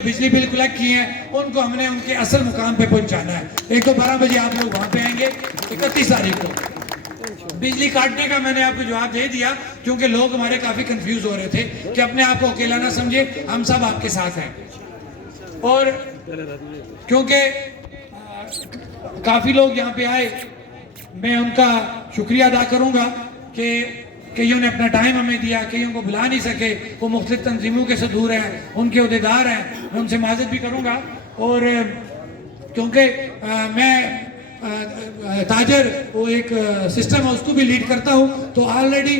بجلی بل کلیکٹ کیے ہیں ان کو ہم نے ان کے اصل مقام پہ پہنچانا ہے. ایک تو 12 بجے آپ لوگ وہاں پہ آئیں گے 31 تاریخ کو. بجلی کاٹنے کا میں نے آپ کو جواب دے دیا کیونکہ لوگ ہمارے کافی کنفیوز ہو رہے تھے کہ اپنے آپ کو اکیلا نہ سمجھے, ہم سب آپ کے ساتھ ہیں. اور کیونکہ کافی لوگ یہاں پہ آئے, میں ان کا شکریہ ادا کروں گا کہ کئیوں نے اپنا ٹائم ہمیں دیا, کئیوں کو بلا نہیں سکے, وہ مختلف تنظیموں کے صدور ہیں, ان کے عہدیدار ہیں, میں ان سے معذرت بھی کروں گا. اور کیونکہ میں تاجر وہ ایک سسٹم ہے اس کو بھی لیڈ کرتا ہوں, تو آلریڈی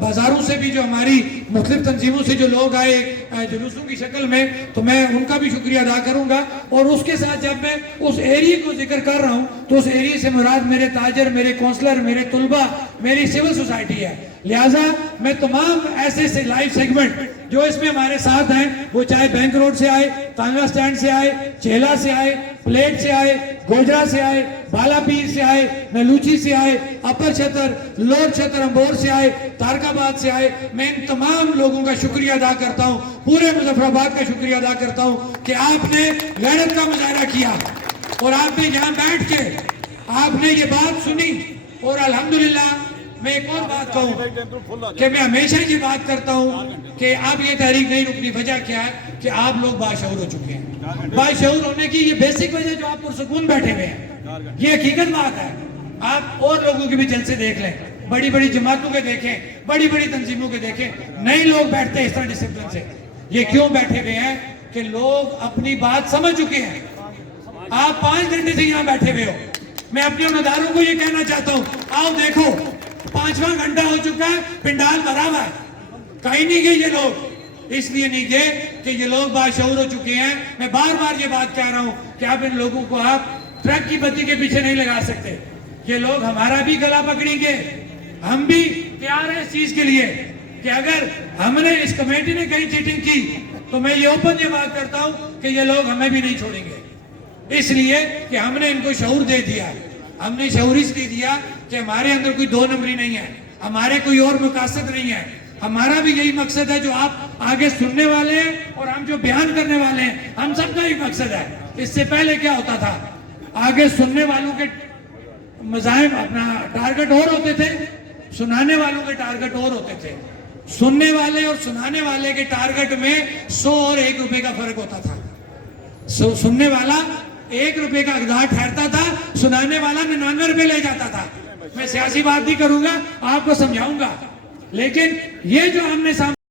بازاروں سے بھی جو ہماری مختلف تنظیموں سے جو لوگ آئے جلوسوں کی شکل میں, تو میں ان کا بھی شکریہ ادا کروں گا. اور اس کے ساتھ جب میں اس ایریے کو ذکر کر رہا ہوں تو اس ایریے سے مراد میرے تاجر, میرے کونسلر, میرے طلبہ, میری سول سوسائٹی ہے. لہٰذا میں تمام ایسے لائف سیگمنٹ جو اس میں ہمارے ساتھ ہیں, وہ چاہے بینک روڈ سے آئے, تانگا سٹینڈ سے آئے, چیلا سے آئے, پلیٹ سے آئے, گوجرا سے آئے, بالا پیر سے آئے, نلوچی سے آئے, اپر چھتر, لوور چھتر امبور سے آئے, تارک آباد سے آئے, میں ان تمام لوگوں کا شکریہ ادا کرتا ہوں, پورے مظفر آباد کا شکریہ ادا کرتا ہوں کہ آپ نے غیرت کا مظاہرہ کیا اور آپ نے یہاں بیٹھ کے آپ نے یہ بات سنی. اور الحمدللہ میں ایک اور بات کہوں کہ میں ہمیشہ یہ بات کرتا ہوں کہ اب یہ تحریک نہیں رکنی. وجہ کیا ہے کہ آپ لوگ باشعور ہو چکے ہیں. باشعور ہونے کی یہ بیسک وجہ جو آپ پرسکون بیٹھے ہوئے ہیں, یہ حقیقت بات ہے. آپ اور لوگوں کے بھی جلسے دیکھ لیں, بڑی بڑی جماعتوں کے دیکھیں, بڑی بڑی تنظیموں کے دیکھیں, نئے لوگ بیٹھتے ہیں اس طرح ڈسپلن سے. یہ کیوں بیٹھے ہوئے ہیں کہ لوگ اپنی بات سمجھ چکے ہیں. آپ 5 گھنٹے سے یہاں بیٹھے ہوئے ہو. میں اپنے امیدواروں کو یہ کہنا چاہتا ہوں, آؤ دیکھو 5واں گھنٹہ ہو چکا ہے, پنڈال بھرا ہوا ہے, کہیں نہیں گئے یہ لوگ. اس لیے نہیں گئے کہ یہ لوگ باشعور ہو چکے ہیں. میں بار بار یہ بات کہہ رہا ہوں کہ آپ ان لوگوں کو آپ ٹرک کی بتی کے پیچھے نہیں لگا سکتے. یہ لوگ ہمارا بھی گلا پکڑیں گے. ہم بھی تیار ہیں اس چیز کے لیے کہ اگر ہم نے اس کمیٹی نے کہیں چیٹنگ کی تو میں یہ اوپن یہ بات کرتا ہوں کہ یہ لوگ ہمیں بھی نہیں چھوڑیں گے. اس لیے کہ ہم نے ان کو شعور دے دیا. ہم نے شعور اس لیے دیا کہ ہمارے اندر کوئی 2 نمبری نہیں ہے, ہمارے کوئی اور مقاصد نہیں ہے. ہمارا بھی یہی مقصد ہے جو آپ آگے سننے والے ہیں اور ہم جو بیان کرنے والے ہیں, ہم سب کا ہی مقصد ہے. اس سے پہلے کیا ہوتا تھا, آگے سننے والوں کے مذاہب اپنا ٹارگٹ اور ہوتے تھے, سنانے والوں کے ٹارگٹ اور ہوتے تھے. سننے والے اور سنانے والے کے ٹارگٹ میں 100 اور 1 روپے کا فرق ہوتا تھا. سننے والا 1 روپے کا اقدار ٹھہرتا تھا, سنانے والا 99 روپے لے جاتا تھا. میں سیاسی بات نہیں کروں گا, آپ کو سمجھاؤں گا, لیکن یہ جو ہم نے سامنے